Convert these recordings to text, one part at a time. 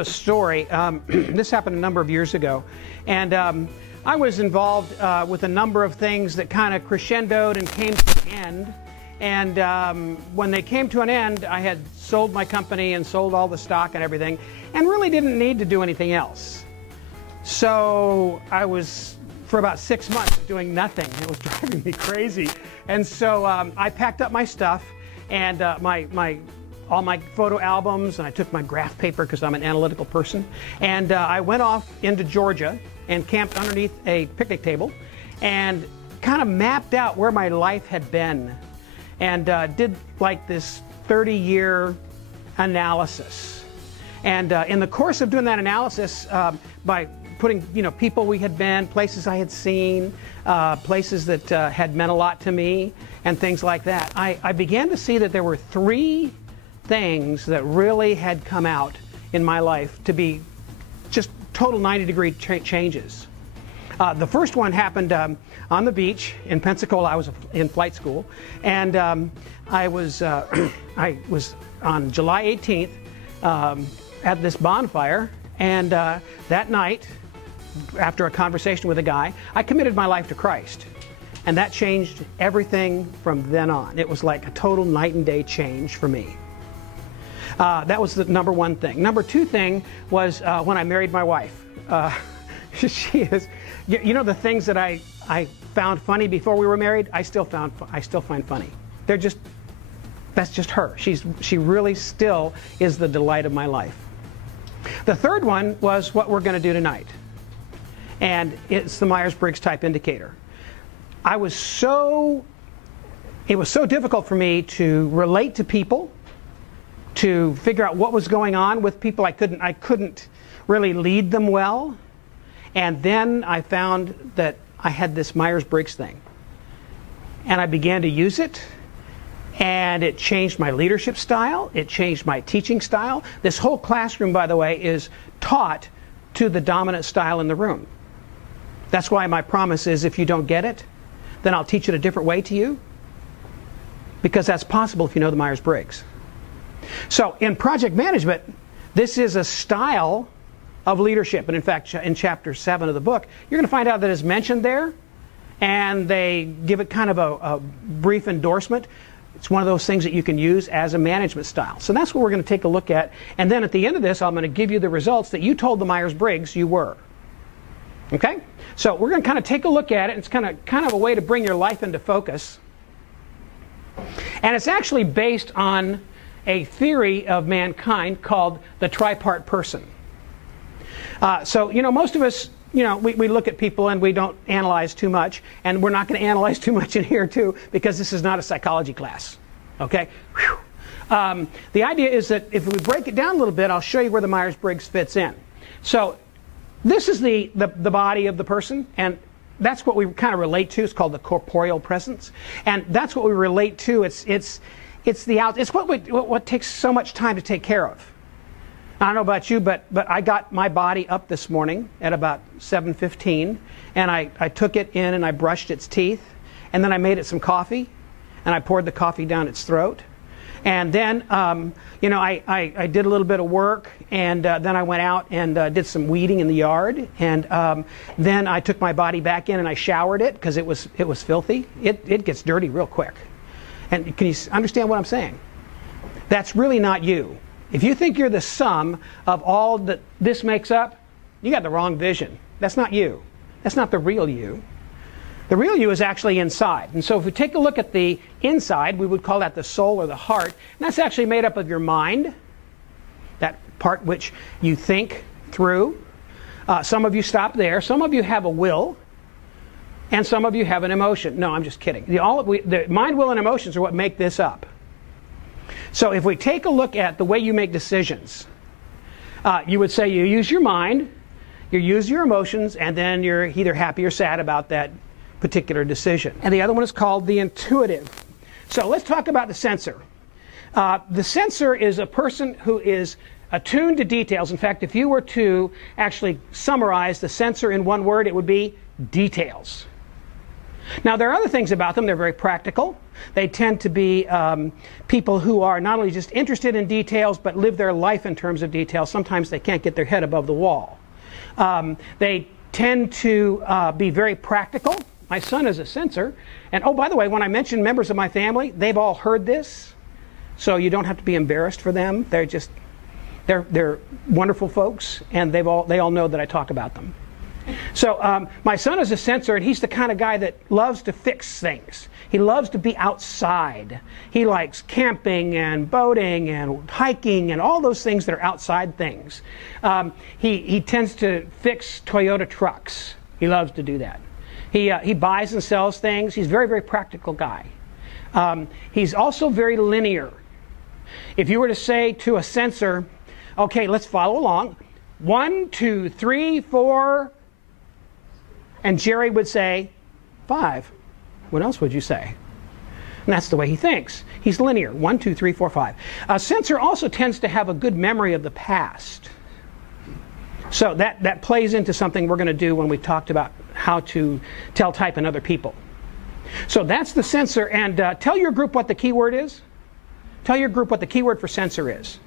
you a story. This happened a number of years ago, and I was involved with a number of things that kind of crescendoed and came to an end. And when they came to an end, I had sold my company and sold all the stock and everything, and really didn't need to do anything else. So I was, for about 6 months, doing nothing. It was driving me crazy. And so I packed up my stuff and all my photo albums, and I took my graph paper because I'm an analytical person, and I went off into Georgia and camped underneath a picnic table and kind of mapped out where my life had been, and did like this 30-year analysis. And in the course of doing that analysis, by putting, people we had been, places I had seen, places that had meant a lot to me, and things like that, I began to see that there were 3 things that really had come out in my life to be just total 90-degree changes. The first one happened on the beach in Pensacola. I was in flight school, and I was on July 18th at this bonfire, and that night, after a conversation with a guy, I committed my life to Christ, and that changed everything from then on. It was like a total night and day change for me. That was the number 1 thing. Number 2 thing was when I married my wife. She is, the things that I found funny before we were married, I still find funny. That's just her. She really still is the delight of my life. The third one was what we're going to do tonight, and it's the Myers-Briggs type indicator. It was so difficult for me to relate to people, to figure out what was going on with people. I couldn't really lead them well. And then I found that I had this Myers-Briggs thing, and I began to use it, and it changed my leadership style. It changed my teaching style. This whole classroom, by the way, is taught to the dominant style in the room. That's why my promise is, if you don't get it, then I'll teach it a different way to you, because that's possible if you know the Myers-Briggs. So in project management, this is a style of leadership. And in fact, in chapter 7 of the book, you're going to find out that it's mentioned there, and they give it kind of a brief endorsement. It's one of those things that you can use as a management style. So that's what we're going to take a look at. And then at the end of this, I'm going to give you the results that you told the Myers-Briggs you were. Okay? So we're going to kind of take a look at it. It's kind of a way to bring your life into focus. And it's actually based on a theory of mankind called the tripart person. So, most of us, we look at people and we don't analyze too much, and we're not going to analyze too much in here too, because this is not a psychology class. Okay? The idea is that if we break it down a little bit, I'll show you where the Myers-Briggs fits in. So this is the body of the person, and that's what we kind of relate to. It's called the corporeal presence, and that's what we relate to. It's what takes so much time to take care of. I don't know about you, but I got my body up this morning at about 7:15, and I took it in and I brushed its teeth, and then I made it some coffee, and I poured the coffee down its throat, and then I did a little bit of work, and then I went out and did some weeding in the yard, and then I took my body back in and I showered it because it was filthy. It gets dirty real quick. And can you understand what I'm saying? That's really not you. If you think you're the sum of all that this makes up, you got the wrong vision. That's not you. That's not the real you. The real you is actually inside. And so if we take a look at the inside, we would call that the soul or the heart. And that's actually made up of your mind, that part which you think through. Some of you stop there. Some of you have a will. And some of you have an emotion. No, I'm just kidding. The mind, will, and emotions are what make this up. So if we take a look at the way you make decisions, you would say you use your mind, you use your emotions, and then you're either happy or sad about that particular decision. And the other one is called the intuitive. So let's talk about the sensor. The sensor is a person who is attuned to details. In fact, if you were to actually summarize the sensor in one word, it would be details. Now, there are other things about them. They're very practical. They tend to be people who are not only just interested in details, but live their life in terms of details. Sometimes they can't get their head above the wall. They tend to be very practical. My son is a sensor. And oh, by the way, when I mention members of my family, they've all heard this. So you don't have to be embarrassed for them. They're wonderful folks, and they all know that I talk about them. So my son is a sensor, and he's the kind of guy that loves to fix things. He loves to be outside. He likes camping and boating and hiking and all those things that are outside things. He tends to fix Toyota trucks. He loves to do that. He buys and sells things. He's a very, very practical guy. He's also very linear. If you were to say to a sensor, okay, let's follow along. 1, 2, 3, 4... And Jerry would say, 5. What else would you say? And that's the way he thinks. He's linear. 1, 2, 3, 4, 5. A sensor also tends to have a good memory of the past. So that plays into something we're going to do when we talked about how to tell type in other people. So that's the sensor. And tell your group what the key word is. Tell your group what the key word for sensor is.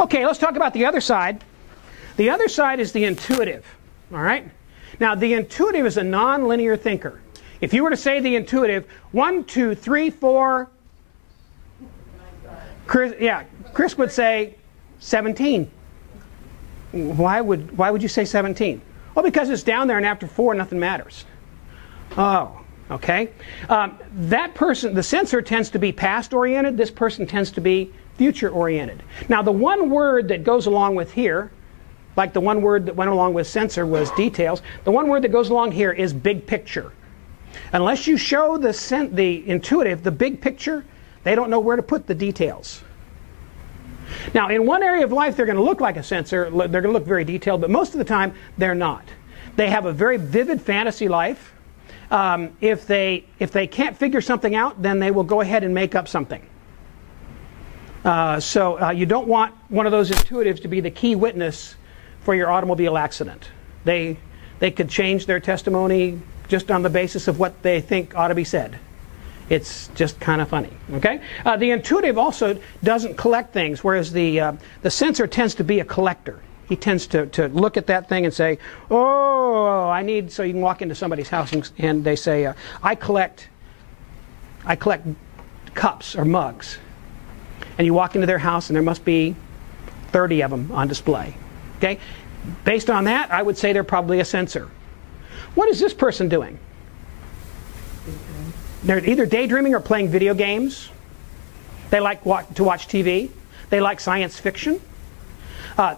Okay, let's talk about the other side. The other side is the intuitive. All right? Now, the intuitive is a non-linear thinker. If you were to say the intuitive, 1, 2, 3, 4, Chris would say 17. Why would you say 17? Well, because it's down there, and after 4, nothing matters. Oh, okay. That person, the sensor, tends to be past-oriented. This person tends to be future-oriented. Now, the one word that goes along with here, like the one word that went along with sensor was details, the one word that goes along here is big picture. Unless you show the intuitive the big picture, they don't know where to put the details. Now, in one area of life, they're going to look like a sensor. They're going to look very detailed, but most of the time, they're not. They have a very vivid fantasy life. If they can't figure something out, then they will go ahead and make up something. So you don't want one of those intuitives to be the key witness for your automobile accident. They could change their testimony just on the basis of what they think ought to be said. It's just kind of funny. Okay? The intuitive also doesn't collect things, whereas the sensor tends to be a collector. He tends to look at that thing and say, oh, I need, so you can walk into somebody's house and they say, I collect cups or mugs. And you walk into their house and there must be 30 of them on display. Okay? Based on that, I would say they're probably a sensor. What is this person doing? They're either daydreaming or playing video games. They like to watch TV. They like science fiction.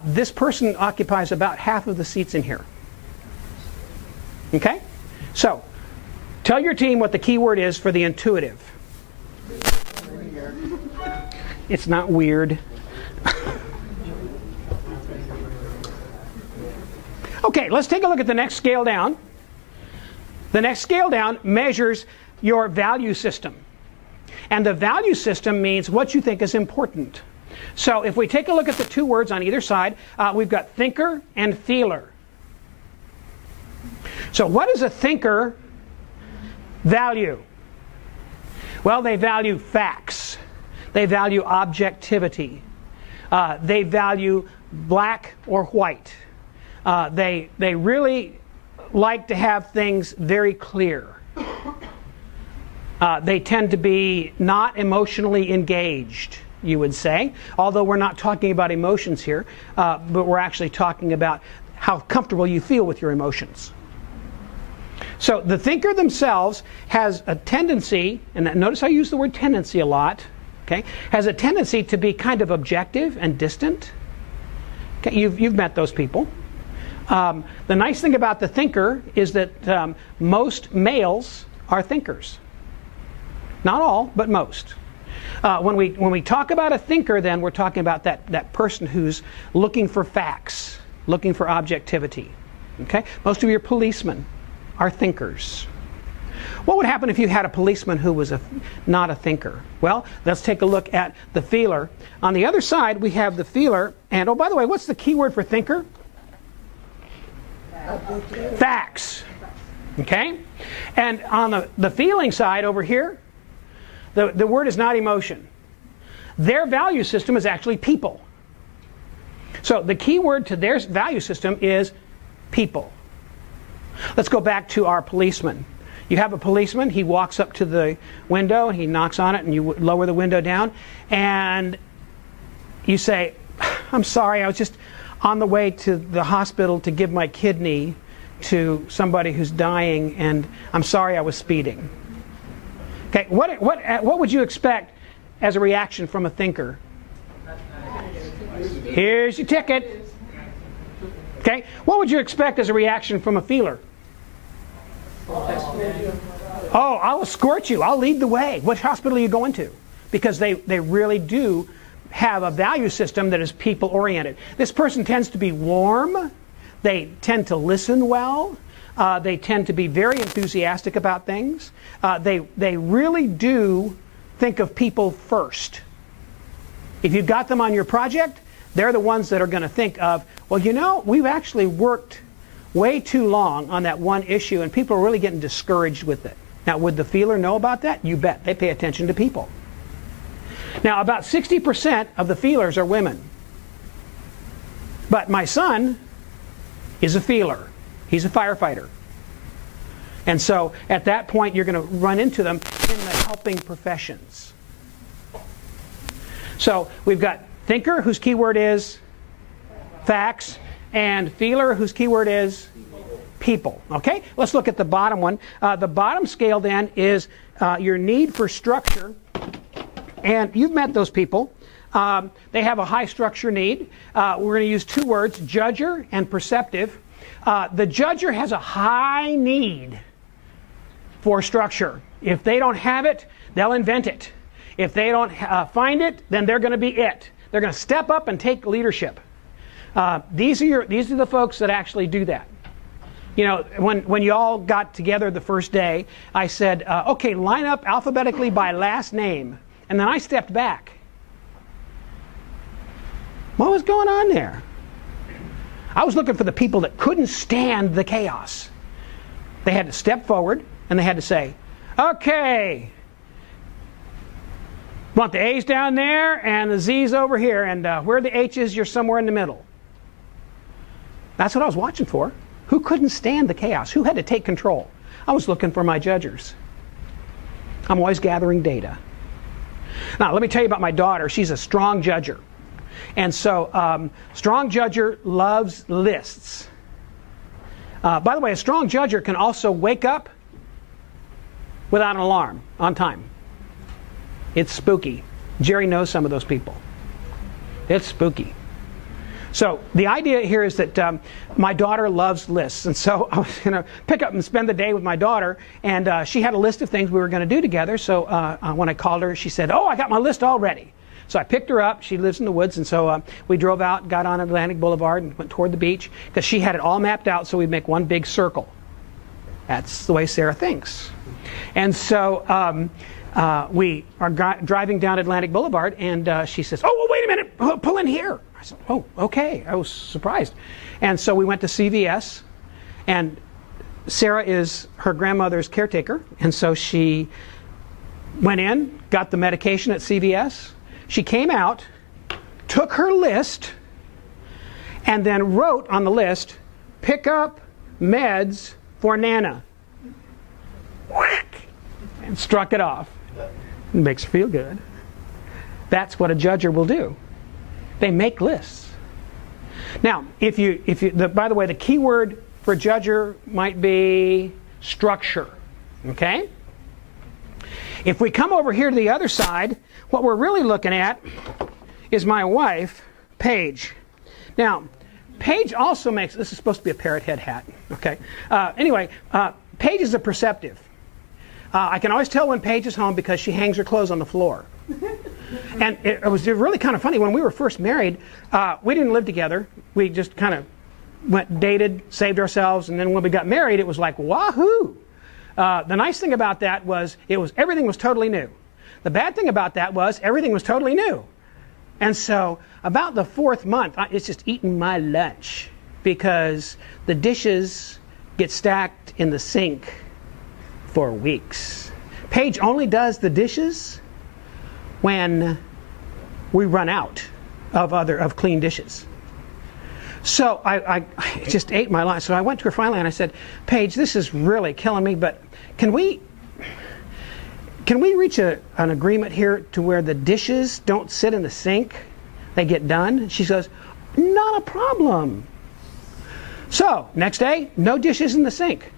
This person occupies about half of the seats in here. Okay? So, tell your team what the key word is for the intuitive. It's not weird. Okay, let's take a look at the next scale down. The next scale down measures your value system. And the value system means what you think is important. So if we take a look at the two words on either side, we've got thinker and feeler. So what does a thinker value? Well, they value facts. They value objectivity. They value black or white. They really like to have things very clear. They tend to be not emotionally engaged, you would say, although we're not talking about emotions here, but we're actually talking about how comfortable you feel with your emotions. So the thinker themselves has a tendency, and notice I use the word tendency a lot, okay, has a tendency to be kind of objective and distant. Okay, you've met those people. The nice thing about the thinker is that most males are thinkers. Not all, but most. When we talk about a thinker, then we're talking about that person who's looking for facts, looking for objectivity. Okay? Most of your policemen are thinkers. What would happen if you had a policeman who was not a thinker? Well, let's take a look at the feeler. On the other side, we have the feeler. And, oh, by the way, what's the key word for thinker? Facts. Okay? And on the feeling side over here, the word is not emotion. Their value system is actually people. So the key word to their value system is people. Let's go back to our policeman. You have a policeman, he walks up to the window, he knocks on it, and you lower the window down, and you say, I'm sorry, I was just on the way to the hospital to give my kidney to somebody who's dying, and I'm sorry I was speeding. Okay, what would you expect as a reaction from a thinker? Here's your ticket. Okay, what would you expect as a reaction from a feeler? Oh, I'll escort you. I'll lead the way. What hospital are you going to? Because they really do have a value system that is people-oriented. This person tends to be warm. They tend to listen well. They tend to be very enthusiastic about things. They really do think of people first. If you've got them on your project, they're the ones that are going to think of, well, you know, we've actually worked way too long on that one issue, and people are really getting discouraged with it. Now, would the feeler know about that? You bet. They pay attention to people. Now, about 60% of the feelers are women. But my son is a feeler. He's a firefighter. And so, at that point, you're going to run into them in the helping professions. So, we've got thinker, whose keyword is facts, and feeler, whose keyword is people. Okay? Let's look at the bottom one. The bottom scale then is your need for structure. And you've met those people. They have a high structure need. We're going to use two words, judger and perceptive. The judger has a high need for structure. If they don't have it, they'll invent it. If they don't find it, then they're going to be it. They're going to step up and take leadership. These are the folks that actually do that. You know, when you all got together the first day, I said, okay, line up alphabetically by last name. And then I stepped back. What was going on there? I was looking for the people that couldn't stand the chaos. They had to step forward and they had to say, okay, want the A's down there and the Z's over here, and where are the H's? You're somewhere in the middle. That's what I was watching for. Who couldn't stand the chaos? Who had to take control? I was looking for my judgers. I'm always gathering data. Now, let me tell you about my daughter. She's a strong judger. And so, strong judger loves lists. By the way, a strong judger can also wake up without an alarm on time. It's spooky. Jerry knows some of those people. It's spooky. So the idea here is that my daughter loves lists. And so I was going to pick up and spend the day with my daughter. And she had a list of things we were going to do together. So when I called her, she said, oh, I got my list all ready. So I picked her up. She lives in the woods. And so we drove out, got on Atlantic Boulevard, and went toward the beach. Because she had it all mapped out so we'd make one big circle. That's the way Sarah thinks. And so we are driving down Atlantic Boulevard. And she says, oh, well, wait a minute. Pull in here. I said, oh, okay. I was surprised. And so we went to CVS. And Sarah is her grandmother's caretaker. And so she went in, got the medication at CVS. She came out, took her list, and then wrote on the list, pick up meds for Nana. Whack! And struck it off. It makes her feel good. That's what a judger will do. They make lists. Now, by the way, the key word for judger might be structure. Okay? If we come over here to the other side, what we're really looking at is my wife, Paige. Now, Paige also makes, this is supposed to be a parrot head hat. Okay? Anyway, Paige is a perceptive. I can always tell when Paige is home because she hangs her clothes on the floor. And it was really kind of funny. When we were first married, we didn't live together. We just kind of dated, saved ourselves, and then when we got married, it was like, wahoo! The nice thing about that was everything was totally new. The bad thing about that was everything was totally new. And so about the 4th month, it's just eating my lunch because the dishes get stacked in the sink for weeks. Paige only does the dishes when we run out of clean dishes. So I just ate my lunch. So I went to her finally and I said, Paige, this is really killing me, but can we reach an agreement here to where the dishes don't sit in the sink? They get done? She says, not a problem. So next day, no dishes in the sink.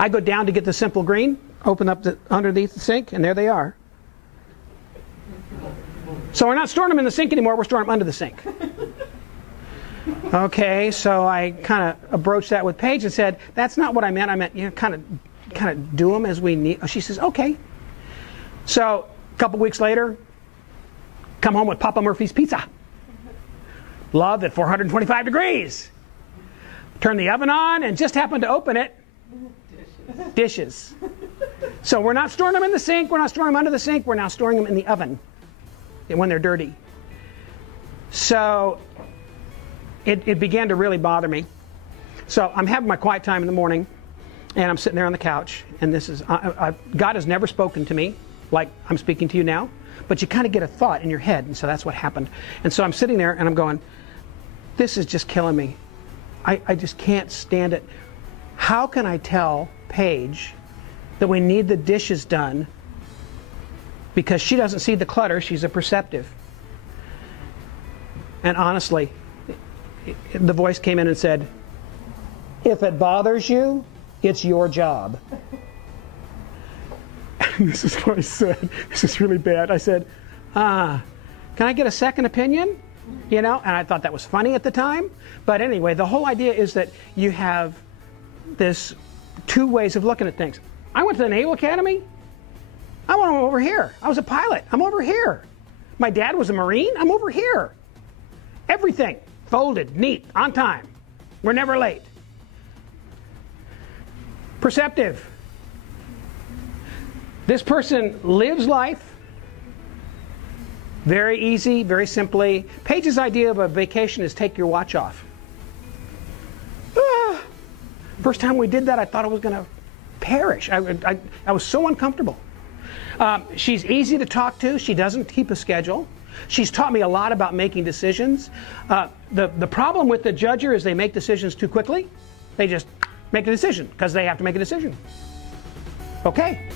I go down to get the Simple Green, open up underneath the sink, and there they are. So we're not storing them in the sink anymore, we're storing them under the sink. Okay, so I kind of broached that with Paige and said, that's not what I meant. I meant, kind of do them as we need. She says, okay. So a couple weeks later, come home with Papa Murphy's pizza. Love at 425 degrees. Turn the oven on and just happened to open it. Dishes. So we're not storing them in the sink. We're not storing them under the sink. We're now storing them in the oven when they're dirty. So it began to really bother me. So I'm having my quiet time in the morning, and I'm sitting there on the couch, and this is God has never spoken to me like I'm speaking to you now, but you kind of get a thought in your head, and so that's what happened. And so I'm sitting there, and I'm going, this is just killing me. I just can't stand it. How can I tell Paige that we need the dishes done because she doesn't see the clutter, she's a perceptive? And honestly, the voice came in and said, if it bothers you, it's your job. And this is what I said. This is really bad. I said, can I get a second opinion? And I thought that was funny at the time. But anyway, the whole idea is that you have this 2 ways of looking at things. I went to the Naval Academy. I went over here. I was a pilot. I'm over here. My dad was a Marine. I'm over here. Everything folded, neat, on time. We're never late. Perceptive. This person lives life very easy, very simply. Paige's idea of a vacation is take your watch off. First time we did that, I thought I was going to perish. I was so uncomfortable. She's easy to talk to. She doesn't keep a schedule. She's taught me a lot about making decisions. The problem with the judger is they make decisions too quickly. They just make a decision because they have to make a decision. Okay.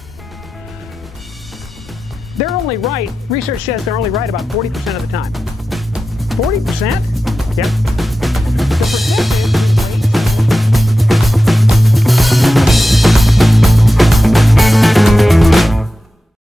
They're only right, research says they're only right about 40% of the time. 40%? Yep. The percentage